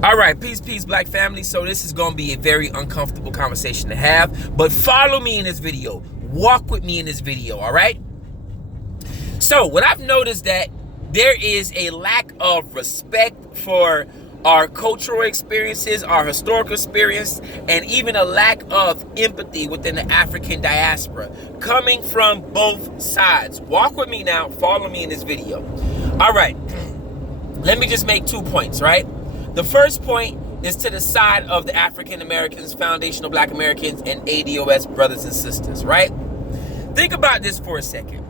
All right, peace, black family. So this is going to be a very uncomfortable conversation to have, but follow me in this video. Walk with me in this video, all right? So what I've noticed that there is a lack of respect for our cultural experiences, our historical experience, and even a lack of empathy within the African diaspora coming from both sides. Walk with me now. Follow me in this video. All right. Let me just make 2 points, right? The first point is to the side of the African Americans, foundational Black Americans, and ADOS brothers and sisters, right? Think about this for a second.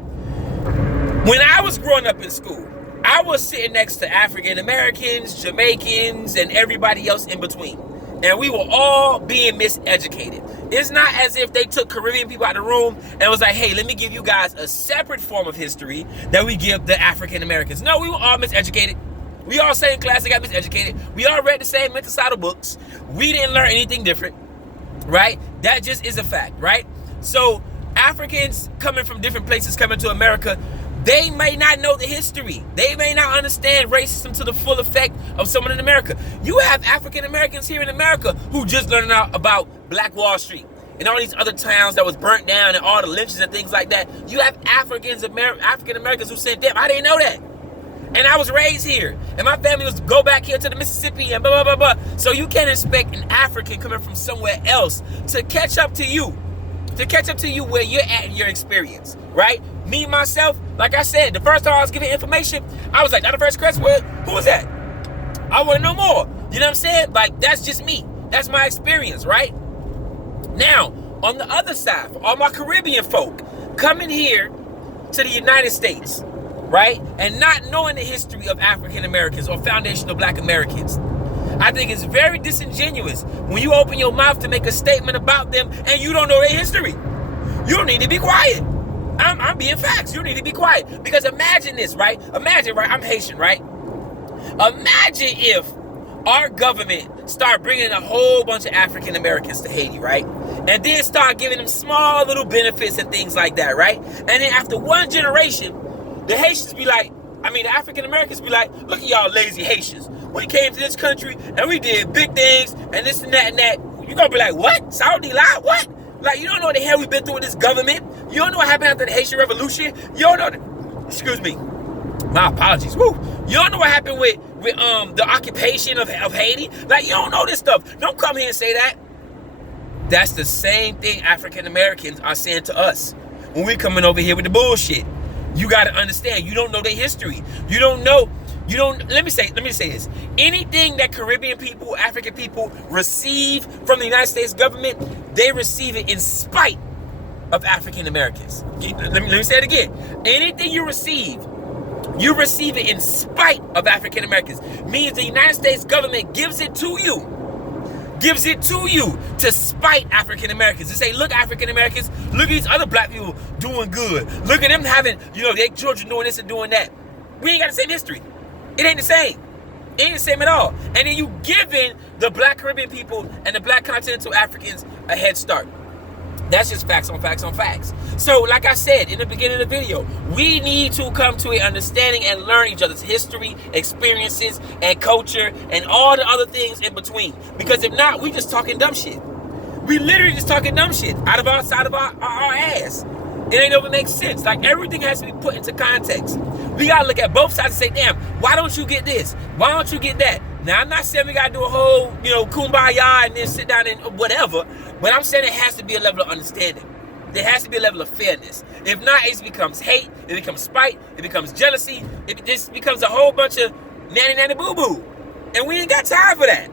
When I was growing up in school, I was sitting next to African Americans, Jamaicans, and everybody else in between. And we were all being miseducated. It's not as if they took Caribbean people out of the room and was like, hey, let me give you guys a separate form of history that we give the African Americans. No, we were all miseducated. We all same class, they got miseducated. We all read the same mental side of books. We didn't learn anything different, right? That just is a fact, right? So Africans coming from different places coming to America, they may not know the history. They may not understand racism to the full effect of someone in America. You have African Americans here in America who just learning out about Black Wall Street and all these other towns that was burnt down and all the lynchings and things like that. You have African Americans who said, damn, I didn't know that. And I was raised here. And my family was go back here to the Mississippi and blah, blah, blah, blah. So you can't expect an African coming from somewhere else to catch up to you. To catch up to you where you're at in your experience, right? Me, myself, like I said, the first time I was giving information, I was like, that the first question, who was that? I want to know more. You know what I'm saying? Like, that's just me. That's my experience, right? Now, on the other side, for all my Caribbean folk coming here to the United States, right? And not knowing the history of African Americans or foundational Black Americans. I think it's very disingenuous when you open your mouth to make a statement about them and you don't know their history. You need to be quiet. I'm being facts. You need to be quiet. Because imagine this, right? Imagine, right? I'm Haitian, right? Imagine if our government start bringing a whole bunch of African Americans to Haiti, right? And then start giving them small little benefits and things like that, right? And then after one generation, the Haitians be like, the African Americans be like, look at y'all lazy Haitians. We came to this country and we did big things and this and that and that. You're going to be like, what? Saudi lie? What? Like, you don't know what the hell we've been through with this government. You don't know what happened after the Haitian Revolution. You don't know, excuse me. My apologies. Woo. You don't know what happened with the occupation of Haiti. Like, you don't know this stuff. Don't come here and say that. That's the same thing African Americans are saying to us when we're coming over here with the bullshit. You got to understand, you don't know their history. Let me say this. Anything that Caribbean people, African people receive from the United States government, they receive it in spite of African Americans. Let me say it again. Anything you receive it in spite of African Americans. Means the United States government gives it to you. Gives it to you to spite African Americans. To say, look, African Americans, look at these other black people doing good. Look at them having, their children doing this and doing that. We ain't got the same history. It ain't the same. It ain't the same at all. And then you giving the Black Caribbean people and the Black continental Africans a head start. That's just facts on facts on facts. So, like I said in the beginning of the video, we need to come to an understanding and learn each other's history, experiences, and culture, and all the other things in between. Because if not, we just talking dumb shit. We literally just talking dumb shit out of our side of our ass. It ain't ever make sense. Like, everything has to be put into context. We gotta look at both sides and say, damn, why don't you get this? Why don't you get that? Now, I'm not saying we gotta do a whole, kumbaya and then sit down and whatever, but I'm saying it has to be a level of understanding. There has to be a level of fairness. If not, it becomes hate, it becomes spite, it becomes jealousy, it just becomes a whole bunch of nanny boo-boo. And we ain't got time for that.